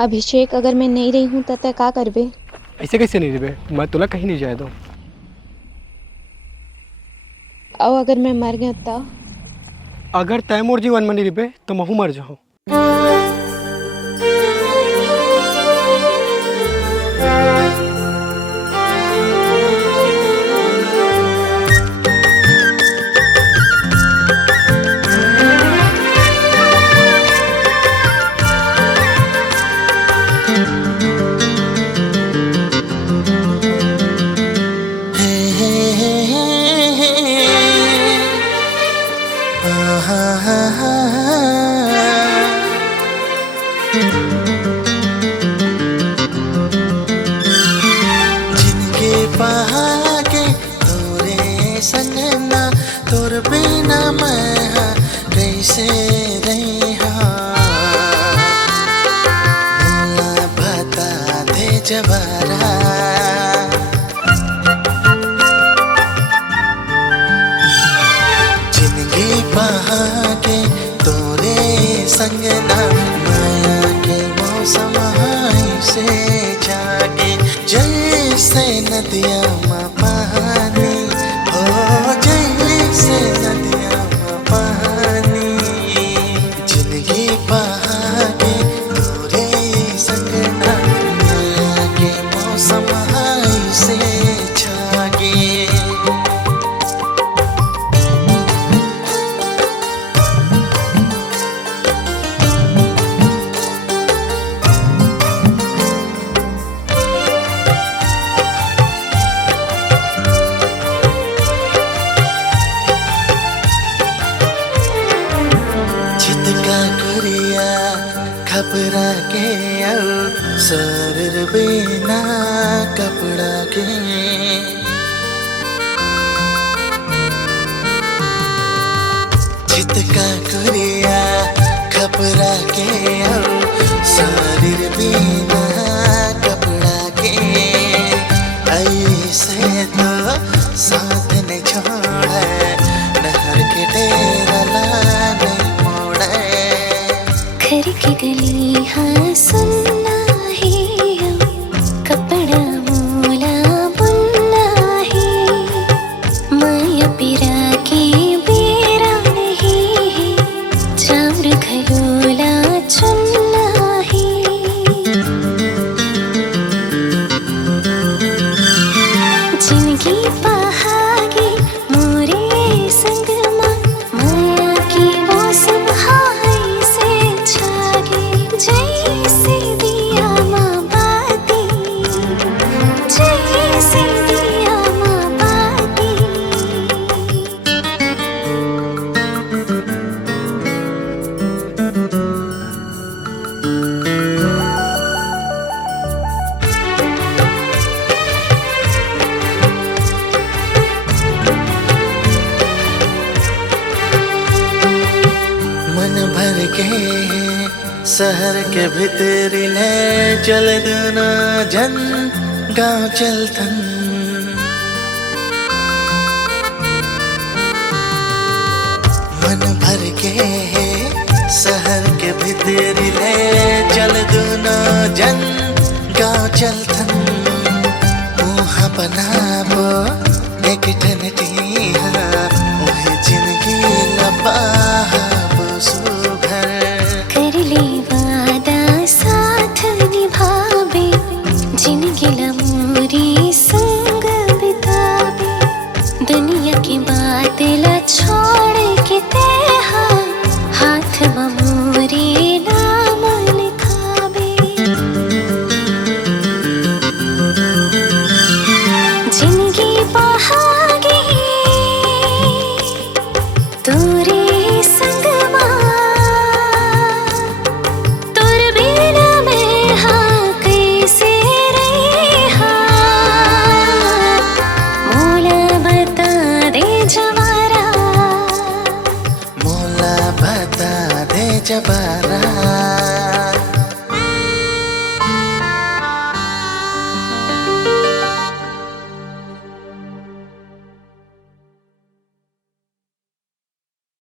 अभिषेक अगर मैं नहीं रही हूँ तो तय का करबे? ऐसे कैसे नहीं देबे? मैं तुला कहीं नहीं जाए दो। और अगर मैं मर गया तो? अगर तय मोर जीवन में नहीं रिबे तो महू मर जाऊँ। जिंगी पहागे तोरे संग ना, तोर बिना मैं कैसे रहा, मोला बता दे जवारा। जिंगी पहागे तोरे संग ना, माया के मौसम से जागे जैसे नदिया में पानी, हो जैसे नदिया में पानी। जिंदगी बहागे तोरे संग ना, माया के मौसम से जागे। खबरा के शरीर बिना कपड़ा के, चितका कुरिया खबरा के शरीर बिना कपड़ा के। ऐसे तो साथ न छोड़े, नहर के डेरा ला नहीं मोड़े। घर की गली हाँ सुनना है, कपड़ा मोला बुनना है, माया पिरा के बेरा नहीं है, चावर घरोला चुनना है। जिंगी पहागे मोरे संग माँ, माया की मौसम हाय से जागे जैसे दिया माँ बाती, जैसे दिया माँ बाती। मन भर के शहर के भीतर ले चल दूना जन गाँव चलतन। मन भर के शहर के भीतर ले चल दूना जन गाँव चलतन। वहाँ बनाबो एक ठन टीहा, वही जिंदगी लबाबो सुघर। कर ले वादा साथ निभावे, जिंदगी लमूरी संग बितावे, दुनिया की बात ला छोड़ के तेहा, हाथ ममूरी नाम लिखावे। जिंदगी बहागे तोरे संग माँ, तोर बिना मैं हाँ कैसे रहा, मोला बता दे जवारा, मोला बता दे जवारा।